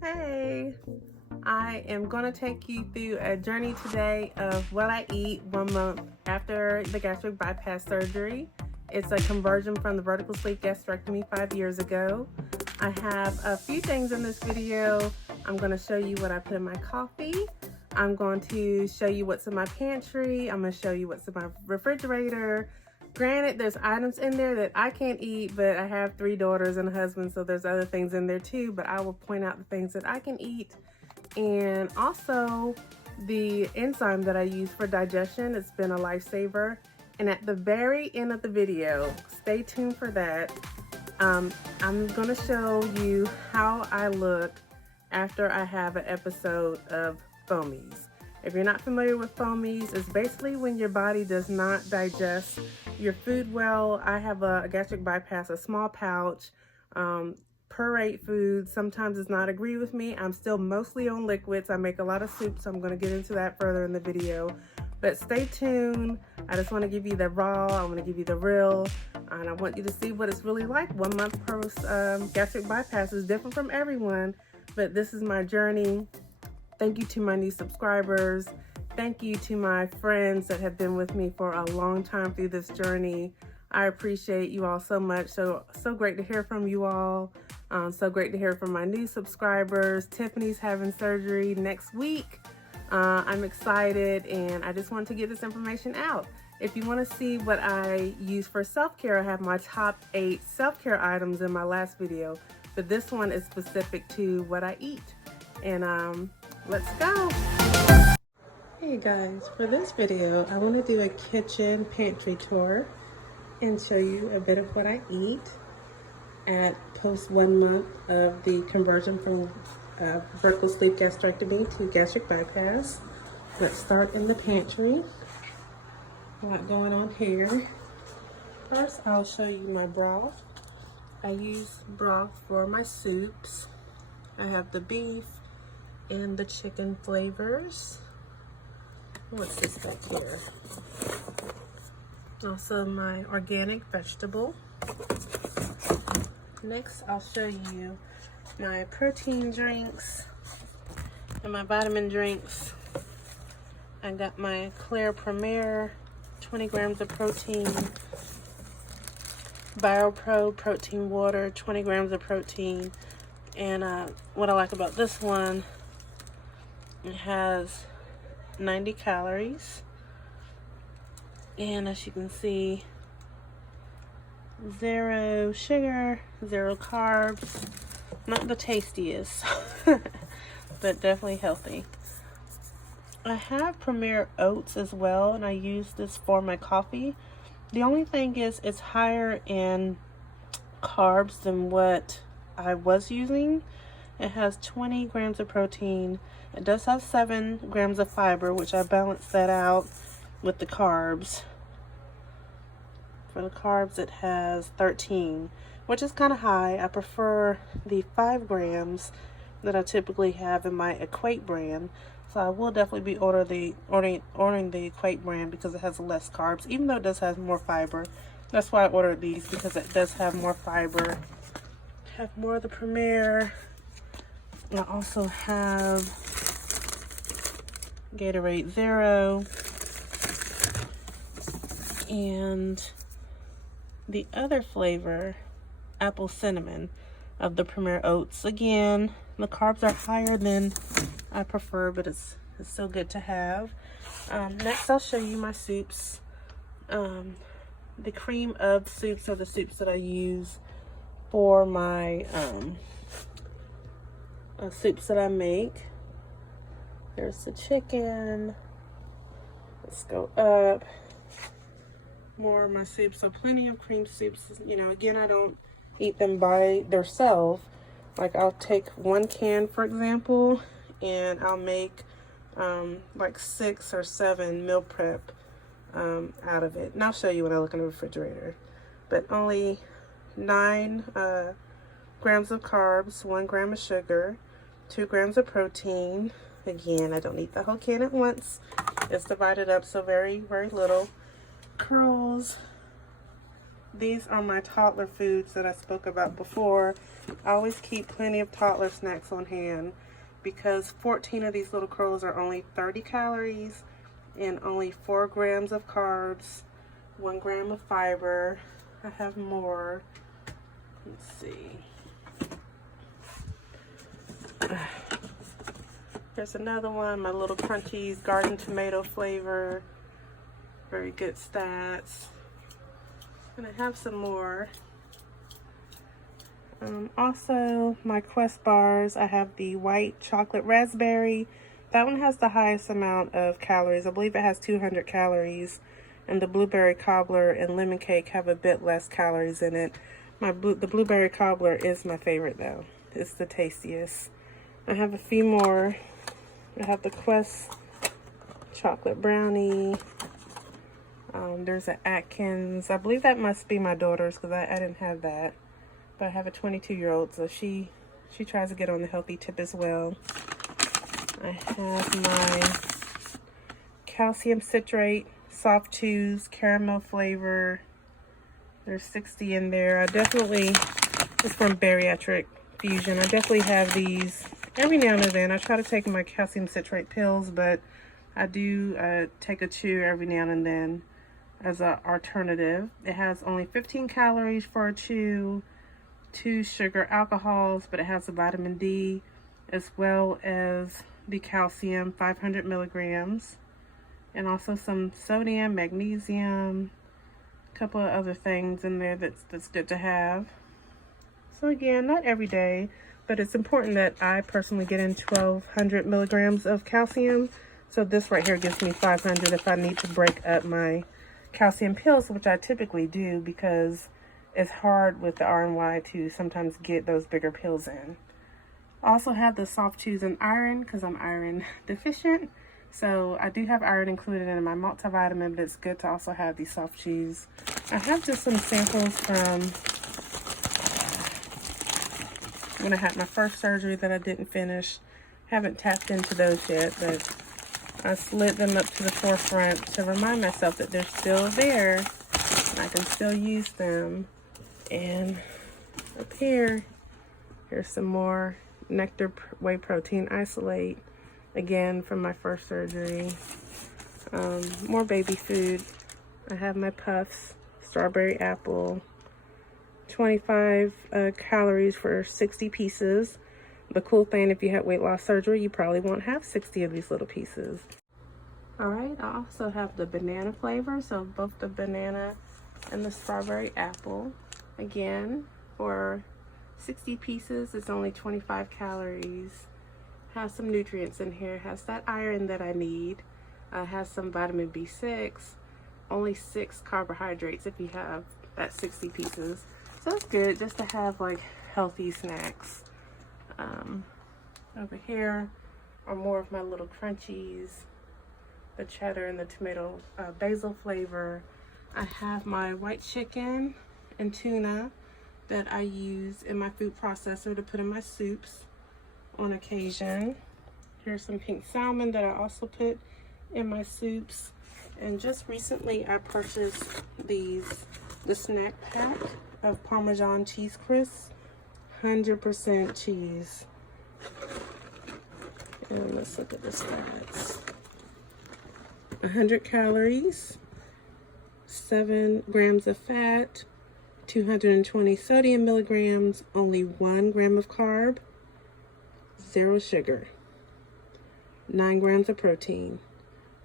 Hey, I am going to take you through a journey today of what I eat 1 month after the gastric bypass surgery. It's a conversion from the vertical sleeve gastrectomy 5 years ago. I have a few things in this video. I'm going to show you what I put in my coffee. I'm going to show you what's in my pantry. I'm going to show you what's in my refrigerator. Granted, there's items in there that I can't eat, but I have 3 daughters and a husband, so there's other things in there too, but I will point out the things that I can eat. And also the enzyme that I use for digestion. It's been a lifesaver. And at the very end of the video, stay tuned for that. I'm gonna show you how I look after I have an episode of Foamies. If you're not familiar with Foamies, it's basically when your body does not digest your food well. I have a gastric bypass, a small pouch, puree food sometimes does not agree with me. I'm still mostly on liquids. I make a lot of soup, so I'm going to get into that further in the video. But stay tuned. I just want to give you the raw, I want to give you the real, and I want you to see what it's really like 1 month post gastric bypass. Is different from everyone, but this is my journey. Thank you to my new subscribers. Thank you to my friends that have been with me for a long time through this journey. I appreciate you all so much. So great to hear from you all. So great to hear from my new subscribers. Tiffany's having surgery next week. I'm excited, and I just wanted to get this information out. If you want to see what I use for self-care, I have my top 8 self-care items in my last video, but this one is specific to what I eat. And let's go. Hey guys, for this video, I want to do a kitchen pantry tour and show you a bit of what I eat at post 1 month of the conversion from vertical sleeve gastrectomy to gastric bypass. Let's start in the pantry. A lot going on here. First, I'll show you my broth. I use broth for my soups. I have the beef and the chicken flavors. What's this back here? Also my organic vegetable. Next, I'll show you my protein drinks and my vitamin drinks. I got my Claire Premier, 20 grams of protein. BioPro protein water, 20 grams of protein. And what I like about this one, it has 90 calories. And as you can see, 0 sugar, 0 carbs. Not the tastiest, but definitely healthy. I have Premier Oats as well, and I use this for my coffee. The only thing is it's higher in carbs than what I was using. It has 20 grams of protein. It does have 7 grams of fiber, which I balance that out with the carbs. For the carbs, it has 13, which is kind of high. I prefer the 5 grams that I typically have in my Equate brand. So I will definitely be ordering the Equate brand because it has less carbs, even though it does have more fiber. That's why I ordered these, because it does have more fiber. Have more of the Premier. I also have Gatorade Zero and the other flavor, apple cinnamon, of the Premier Oats. Again, the carbs are higher than I prefer, but it's still good to have. Next, I'll show you my soups. The cream of soups are the soups that I use for my soups that I make. There's the chicken. Let's go up. More of my soups, so plenty of cream soups. You know, again, I don't eat them by themselves. Like, I'll take 1 can, for example, and I'll make like 6 or 7 meal prep out of it. And I'll show you when I look in the refrigerator. But only 9 grams of carbs, 1 gram of sugar, 2 grams of protein. Again, I don't eat the whole can at once. It's divided up, so very, very little. Curls, these are my toddler foods that I spoke about before. I always keep plenty of toddler snacks on hand because 14 of these little curls are only 30 calories and only 4 grams of carbs, 1 gram of fiber. I have more. Let's see. Here's another one, my little Crunchies garden tomato flavor. Very good stats. And I have some more. Also, my Quest bars, I have the white chocolate raspberry. That one has the highest amount of calories. I believe it has 200 calories. And the blueberry cobbler and lemon cake have a bit less calories in it. The blueberry cobbler is my favorite though. It's the tastiest. I have a few more. I have the Quest chocolate brownie. There's an Atkins. I believe that must be my daughter's because I didn't have that. But I have a 22-year-old, so she tries to get on the healthy tip as well. I have my calcium citrate, soft chews, caramel flavor. There's 60 in there. It's from Bariatric Fusion. I definitely have these every now and then. I try to take my calcium citrate pills, but I do take a chew every now and then as an alternative. It has only 15 calories for a chew, 2 sugar alcohols, but it has the vitamin D as well as the calcium, 500 milligrams, and also some sodium, magnesium, a couple of other things in there that's good to have. So again, not every day, but it's important that I personally get in 1,200 milligrams of calcium. So this right here gives me 500 if I need to break up my calcium pills, which I typically do because it's hard with the RNY to sometimes get those bigger pills in. I also have the soft chews and iron because I'm iron deficient. So I do have iron included in my multivitamin, but it's good to also have these soft chews. I have just some samples from when I had my first surgery that I didn't finish. Haven't tapped into those yet, but I slid them up to the forefront to remind myself that they're still there and I can still use them. And up here, here's some more Nectar Whey Protein Isolate, again from my first surgery. More baby food. I have my puffs, strawberry apple, 25 calories for 60 pieces. The cool thing, if you had weight loss surgery, you probably won't have 60 of these little pieces. All right, I also have the banana flavor, so both the banana and the strawberry apple. Again, for 60 pieces, it's only 25 calories. Has some nutrients in here. Has that iron that I need. Has some vitamin B6. Only 6 carbohydrates if you have that 60 pieces. So it's good just to have like healthy snacks. Over here are more of my little Crunchies, the cheddar and the tomato basil flavor. I have my white chicken and tuna that I use in my food processor to put in my soups on occasion. Here's some pink salmon that I also put in my soups. And just recently I purchased the snack pack of Parmesan cheese crisps, 100% cheese. And let's look at the stats. 100 calories, 7 grams of fat, 220 sodium milligrams, only 1 gram of carb, 0 sugar, 9 grams of protein,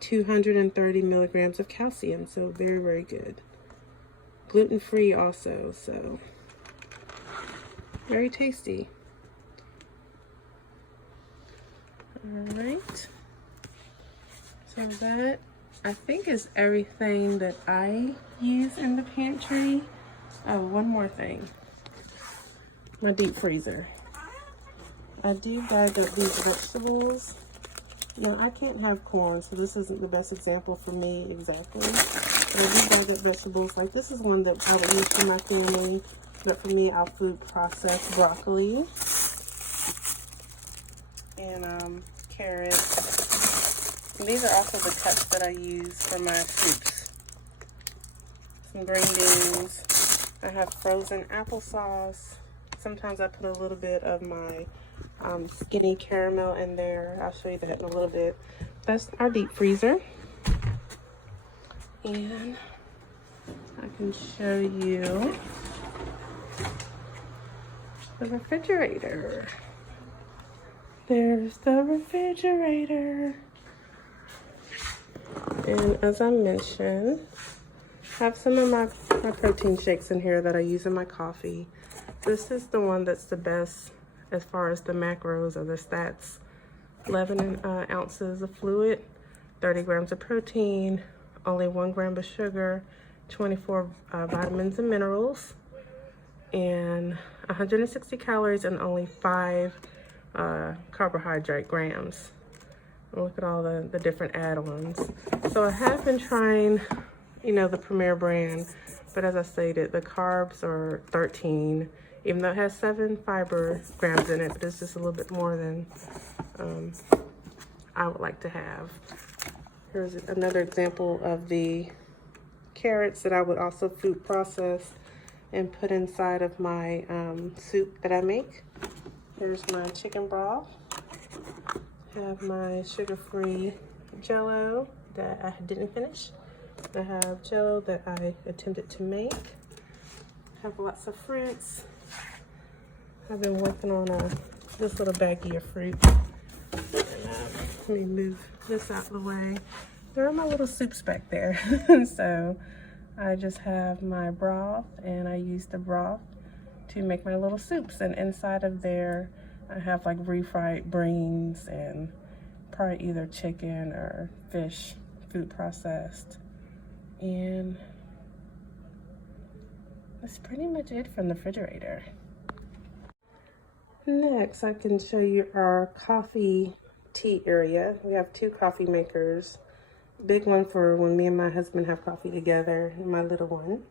230 milligrams of calcium, so very, very good. Gluten-free also, so very tasty. All right, so that I think is everything that I use in the pantry. Oh, one more thing. My deep freezer. I do bag up these vegetables. Now, I can't have corn, so this isn't the best example for me exactly. But I do bag up vegetables. Like this is one that I would use for my family, but for me, I'll food process broccoli and carrots. And these are also the cups that I use for my soups. Some green beans. I have frozen applesauce. Sometimes I put a little bit of my skinny caramel in there. I'll show you that in a little bit. That's our deep freezer. And I can show you the refrigerator. There's the refrigerator. And as I mentioned, I have some of my protein shakes in here that I use in my coffee. This is the one that's the best as far as the macros or the stats. 11 ounces of fluid, 30 grams of protein, only 1 gram of sugar, 24 vitamins and minerals, and 160 calories and only 5 carbohydrate grams. Look at all the different add-ons. So I have been trying, you know, the Premier brand, but as I stated, the carbs are 13, even though it has 7 fiber grams in it, but it's just a little bit more than I would like to have. Here's another example of the carrots that I would also food process and put inside of my soup that I make. Here's my chicken broth. Have my sugar-free Jell-O that I didn't finish. I have Jell-O that I attempted to make. Have lots of fruits. I've been working on this little baggie of fruit. Let me move this out of the way. There are my little soups back there. So I just have my broth, and I use the broth to make my little soups. And inside of there, I have like refried greens and probably either chicken or fish, food processed. And that's pretty much it from the refrigerator. Next, I can show you our coffee tea area. We have 2 coffee makers. Big one for when me and my husband have coffee together, and my little one.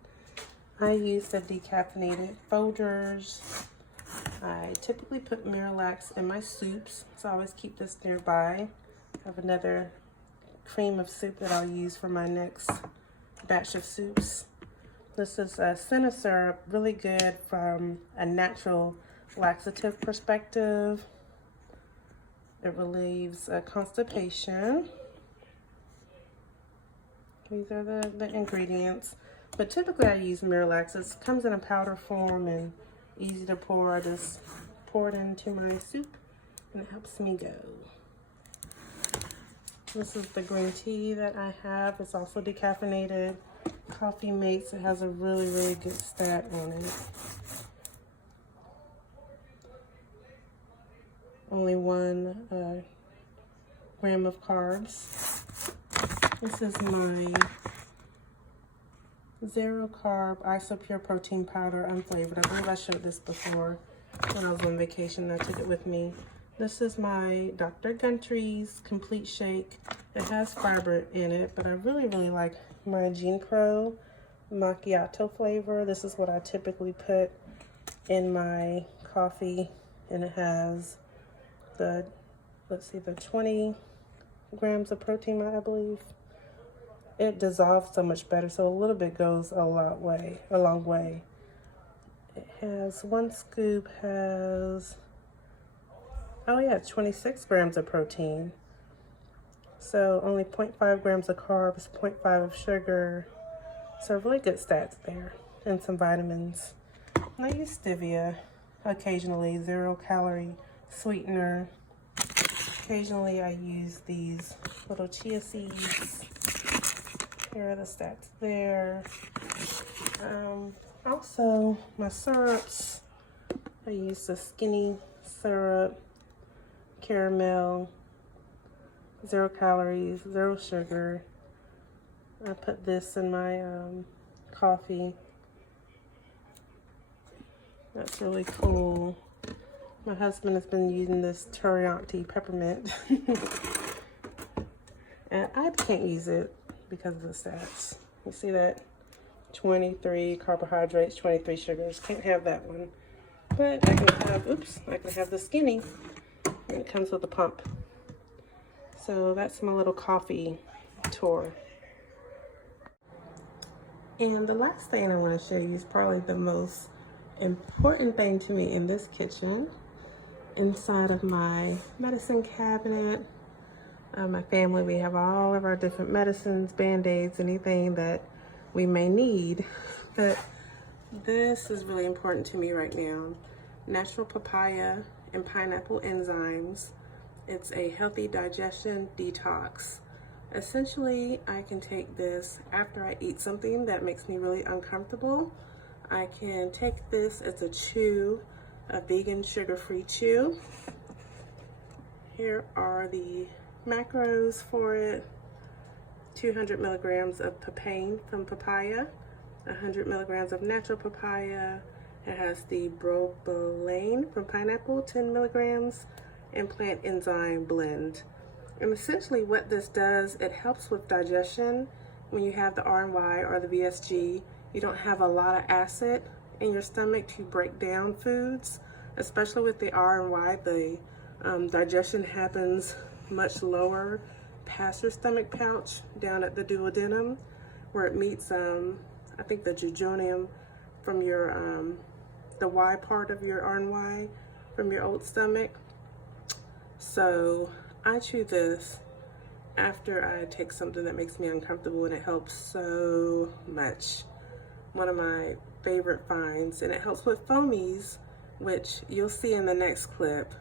I use the decaffeinated Folgers. I typically put Miralax in my soups, so I always keep this nearby. I have another cream of soup that I'll use for my next batch of soups. This is a senna syrup, really good from a natural laxative perspective. It relieves constipation. These are the ingredients. But typically I use Miralax. It comes in a powder form and easy to pour. I just pour it into my soup and it helps me go. This is the green tea that I have. It's also decaffeinated. Coffee Mates. It has a really, really good stat on it. Only 1 gram of carbs. This is my 0 carb isopure protein powder unflavored. I believe I showed this before when I was on vacation. I took it with me. This is my Dr. Gundry's complete shake. It has fiber in it, but I really, really like my Gene Pro macchiato flavor. This is what I typically put in my coffee, and it has the, let's see, the 20 grams of protein, I believe. It dissolves so much better, so a little bit goes a long way. It has 1 scoop has, oh yeah, 26 grams of protein. So only 0.5 grams of carbs, 0.5 of sugar. So really good stats there, and some vitamins. And I use stevia occasionally, 0 calorie sweetener. Occasionally I use these little chia seeds. Here are the stats there. Also, my syrups. I use the skinny syrup, caramel, 0 calories, 0 sugar. I put this in my coffee. That's really cool. My husband has been using this RNY peppermint. And I can't use it because of the stats. You see that? 23 carbohydrates, 23 sugars. Can't have that one. But I can have, I can have the skinny. And it comes with a pump. So that's my little coffee tour. And the last thing I want to show you is probably the most important thing to me in this kitchen. Inside of my medicine cabinet, my family, we have all of our different medicines, band-aids, anything that we may need. But this is really important to me right now. Natural papaya and pineapple enzymes. It's a healthy digestion detox. Essentially, I can take this after I eat something that makes me really uncomfortable. I can take this as a chew, a vegan sugar-free chew. Here are the macros for it. 200 milligrams of papain from papaya, 100 milligrams of natural papaya. It has the bromelain from pineapple, 10 milligrams, and plant enzyme blend. And essentially what this does, it helps with digestion. When you have the RNY or the VSG, you don't have a lot of acid in your stomach to break down foods. Especially with the RNY, the digestion happens much lower past your stomach pouch, down at the duodenum, where it meets, I think, the jejunum from your, the Y part of your RNY from your old stomach. So I chew this after I take something that makes me uncomfortable, and it helps so much. One of my favorite finds, and it helps with Foamies, which you'll see in the next clip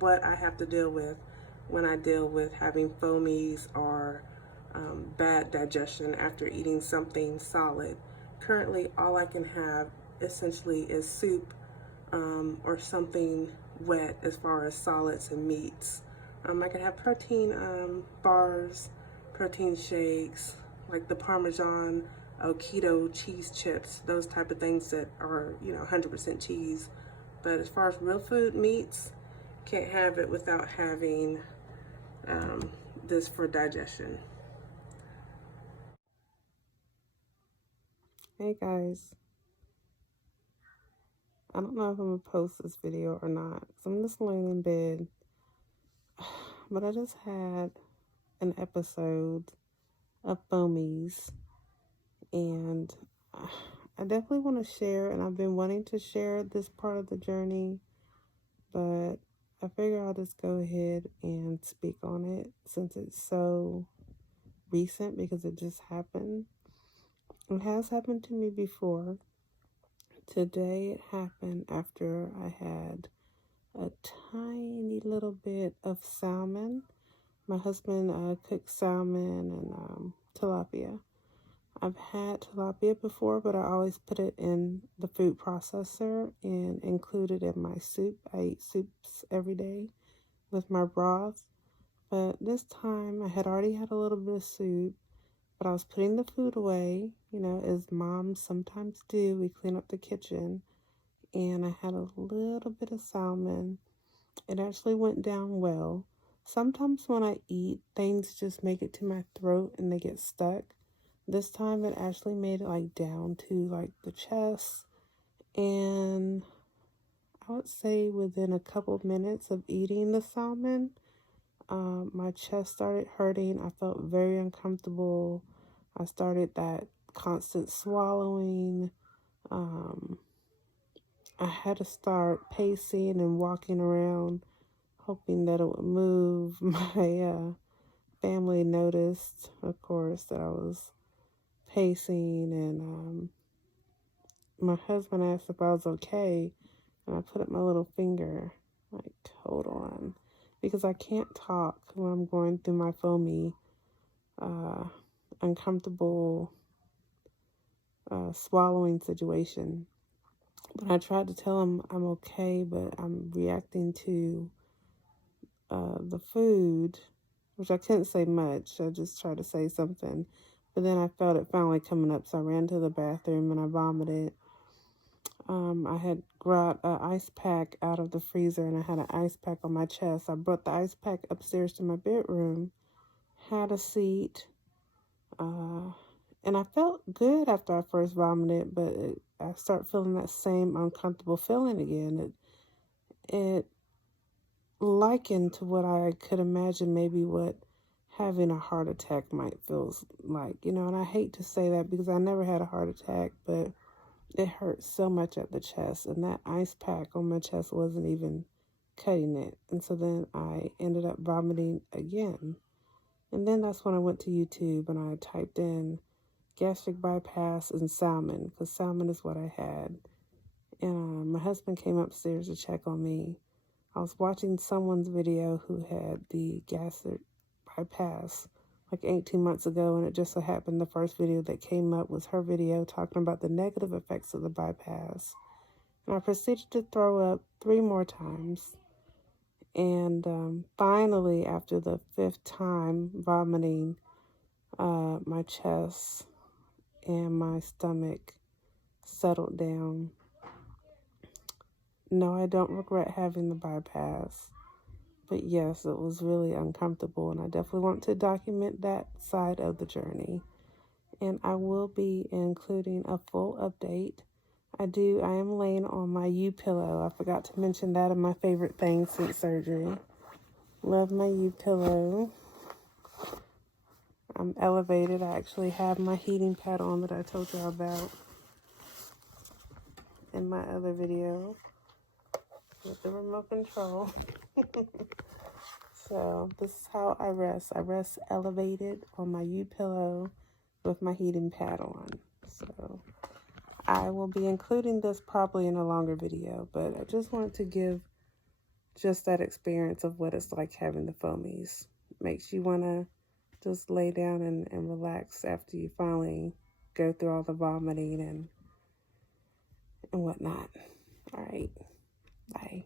what I have to deal with when I deal with having Foamies or bad digestion after eating something solid. Currently, all I can have essentially is soup or something wet as far as solids and meats. I can have protein bars, protein shakes, like the Parmesan keto cheese chips, those type of things that are, 100% cheese. But as far as real food, meats, can't have it without having this for digestion. Hey guys, I don't know if I'm gonna post this video or not, because I'm just laying in bed. But I just had an episode of Foamies, and I definitely want to share, and I've been wanting to share this part of the journey, but I figure I'll just go ahead and speak on it since it's so recent, because it just happened. It has happened to me before. Today it happened after I had a tiny little bit of salmon. My husband cooked salmon and tilapia. I've had tilapia before, but I always put it in the food processor and include it in my soup. I eat soups every day with my broth. But this time I had already had a little bit of soup, but I was putting the food away, as moms sometimes do. We clean up the kitchen, and I had a little bit of salmon. It actually went down well. Sometimes when I eat, things just make it to my throat and they get stuck. This time it actually made it down to the chest, and I would say within a couple of minutes of eating the salmon, my chest started hurting. I felt very uncomfortable. I started that constant swallowing. I had to start pacing and walking around, hoping that it would move. My family noticed, of course, that I was pacing, and my husband asked if I was okay, and I put up my little finger, hold on, because I can't talk when I'm going through my foamy, uncomfortable swallowing situation. But I tried to tell him I'm okay, but I'm reacting to the food, which I couldn't say much. I just tried to say something. But then I felt it finally coming up, so I ran to the bathroom and I vomited. I had brought an ice pack out of the freezer, and I had an ice pack on my chest. I brought the ice pack upstairs to my bedroom, had a seat, and I felt good after I first vomited, but I start feeling that same uncomfortable feeling again. It likened to what I could imagine maybe what having a heart attack might feel like, you know, and I hate to say that because I never had a heart attack, but it hurt so much at the chest, and that ice pack on my chest wasn't even cutting it. And so then I ended up vomiting again. And then that's when I went to YouTube and I typed in gastric bypass and salmon, because salmon is what I had. And my husband came upstairs to check on me. I was watching someone's video who had the gastric bypass like 18 months ago, and it just so happened the first video that came up was her video talking about the negative effects of the bypass. And I proceeded to throw up 3 more times. And finally, after the 5th time vomiting, my chest and my stomach settled down. No, I don't regret having the bypass. But yes, it was really uncomfortable, and I definitely want to document that side of the journey. And I will be including a full update. I am laying on my U-pillow. I forgot to mention that, of my favorite thing since surgery. Love my U-pillow. I'm elevated. I actually have my heating pad on that I told y'all about in my other video with the remote control. So this is how I rest. I rest elevated on my U-pillow with my heating pad on. So I will be including this probably in a longer video, but I just wanted to give just that experience of what it's like having the foamies. Makes you want to just lay down and relax after you finally go through all the vomiting and whatnot. All right. Bye.